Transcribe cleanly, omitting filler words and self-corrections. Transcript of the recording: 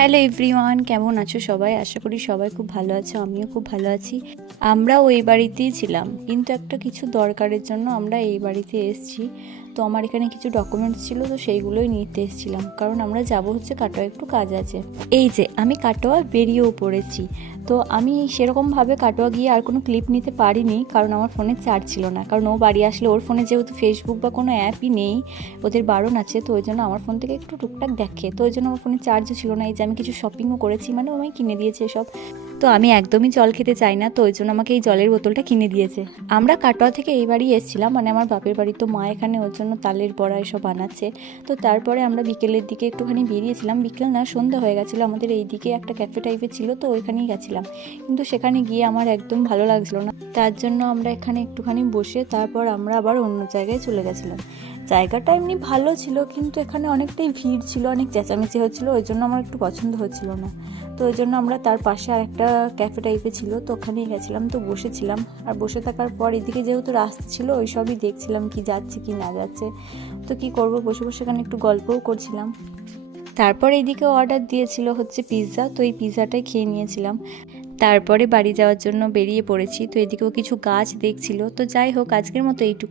Hello everyone, কেমন আছো সবাই? আশা করি সবাই খুব ভালো আছো, আমিও খুব ভালো আছি। আমরাও এই বাড়িতেই ছিলাম, কিন্তু একটা কিছু দরকারের জন্য আমরা এই বাড়িতে এসেছি। তো আমার এখানে কিছু ডকুমেন্টস ছিল, তো সেইগুলোই নিতে এসেছিলাম, কারণ আমরা যাব হচ্ছে কাটোয়া, একটু কাজ আছে। এই যে আমি কাটোয়া বেরিয়েও পড়েছি। তো আমি সেরকমভাবে কাটোয়া গিয়ে আর কোনো ক্লিপ নিতে পারিনি, কারণ আমার ফোনে চার্জ ছিল না। কারণ ও বাড়ি আসলে ওর ফোনে যেহেতু ফেসবুক বা কোনো অ্যাপই নেই, ওদের বারণ আছে, তো ওই জন্য আমার ফোন থেকে একটু টুকটাক দেখে, তো ওই জন্য আমার ফোনে চার্জও ছিল না। এই যে আমি কিছু শপিংও করেছি, মানে ও আমায় কিনে দিয়েছে সব। তো আমি একদমই জল খেতে চাই না, তো ওই জন্য আমাকে এই জলের বোতলটা কিনে দিয়েছে। আমরা কাটোয়া থেকে এই বাড়ি এসেছিলাম, মানে আমার বাপের বাড়ি, তো মা এখানে ওর জন্য তালের বড়া এসব বানাচ্ছে। তো তারপরে আমরা বিকেলের দিকে একটুখানি বেরিয়েছিলাম, বিকেল না সন্ধ্যা হয়ে গেছিলো। আমাদের এই দিকে একটা ক্যাফে টাইপের ছিল, তো ওইখানেই গেছিলাম, কিন্তু সেখানে গিয়ে আমার একদম ভালো লাগছিলো না। তার জন্য আমরা এখানে একটুখানি বসে তারপর আমরা আবার অন্য জায়গায় চলে গেছিলাম। জায়গাটা এমনি ভালো ছিল, কিন্তু এখানে অনেকটাই ভিড় ছিল, অনেক চেঁচামেচি হচ্ছিলো, ওই জন্য আমার একটু পছন্দ হচ্ছিল না। তো ওই জন্য আমরা তার পাশে আর একটা ক্যাফে টাইপের ছিল, তো ওখানেই গেছিলাম, তো বসেছিলাম। আর বসে থাকার পর এদিকে যেহেতু রাস্তা ছিল, ওই সবই দেখছিলাম কি যাচ্ছে কি না যাচ্ছে। তো কি করব, বসে বসে এখানে একটু গল্পও করছিলাম। তারপর এইদিকে অর্ডার দিয়েছিল হচ্ছে পিৎজা, তো এই পিৎজাটাই খেয়ে নিয়েছিলাম। তারপরে বাড়ি যাওয়ার জন্য বেরিয়ে পড়েছি। তো এদিকেও কিছু গাছ দেখছিল। তো যাই হোক, আজকের মতো এইটুকু।